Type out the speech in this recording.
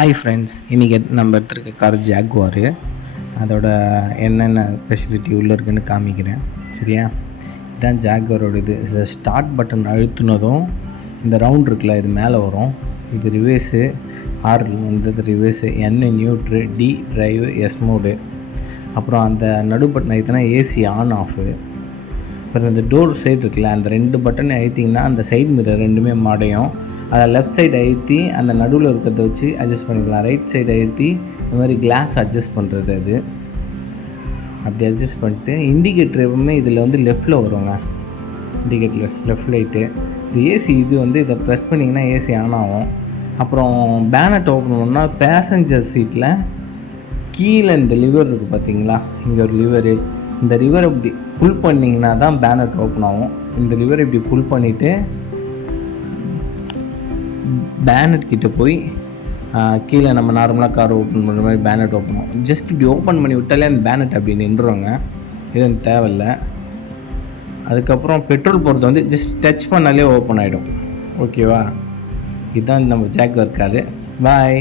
Hi friends, இன்றைக்கி நம்ம எடுத்துருக்க car ஜாக்வாரு. அதோட என்னென்ன ஃபெசிலிட்டி உள்ளே இருக்குன்னு காமிக்கிறேன். சரியா? இதுதான் ஜாக்வாரோட இதை ஸ்டார்ட் பட்டன் அழுத்துனதும் இந்த ரவுண்ட் இருக்குல்ல, இது மேலே வரும். இது ரிவேர்ஸு, ஆர் வந்தது ரிவேர்ஸு, என் நியூட்ரு, டி ட்ரைவ், எஸ் மோடு. அப்புறம் அந்த நடு பட்டன் அழுத்தினா ஏசி ஆன் ஆஃபு. அப்புறம் இந்த டோர் சைடு இருக்குல்ல, அந்த 2 பட்டன் அழுத்திங்கன்னா அந்த சைடு மிரர் ரெண்டுமே மடையும். அதை லெஃப்ட் சைடு அழுத்தி அந்த நடுவில் இருக்கிறத வச்சு அட்ஜஸ்ட் பண்ணிக்கலாம். ரைட் சைடு அழுத்தி இந்த மாதிரி கிளாஸ் அட்ஜஸ்ட் பண்ணுறது. அது அப்படி அட்ஜஸ்ட் பண்ணிட்டு இண்டிகேட்டர் எப்பவுமே இதில் வந்து லெஃப்ட்டில் வருவாங்க. Indicator left light. இது ஏசி, இது வந்து இதை ப்ரெஸ் பண்ணிங்கன்னா ஏசி ஆன் ஆகும். அப்புறம் பேனட் ஓப்பன் பண்ணால் பேசஞ்சர் சீட்டில் கீழே இந்த லிவர் இருக்குது பார்த்தீங்களா, இங்கே ஒரு லிவரு. இந்த லிவர் இப்படி புல் பண்ணிங்கன்னா தான் பேனட் ஓப்பன் ஆகும். இந்த லிவர் இப்படி புல் பண்ணிவிட்டு பேனட் கிட்டே போய் கீழே நம்ம நார்மலாக கார் ஓப்பன் பண்ணுற மாதிரி பேனட் ஓப்பன் ஆகும். ஜஸ்ட் இப்படி ஓப்பன் பண்ணி விட்டாலே அந்த பேனட் அப்படி நின்றுவாங்க. இது எனக்கு தேவையில்லை. அதுக்கப்புறம் பெட்ரோல் போகிறது வந்து ஜஸ்ட் டச் பண்ணாலே ஓப்பன் ஆகிடும். ஓகேவா? இதுதான் நம்ம ஜாக்வார் காரு. பாய்.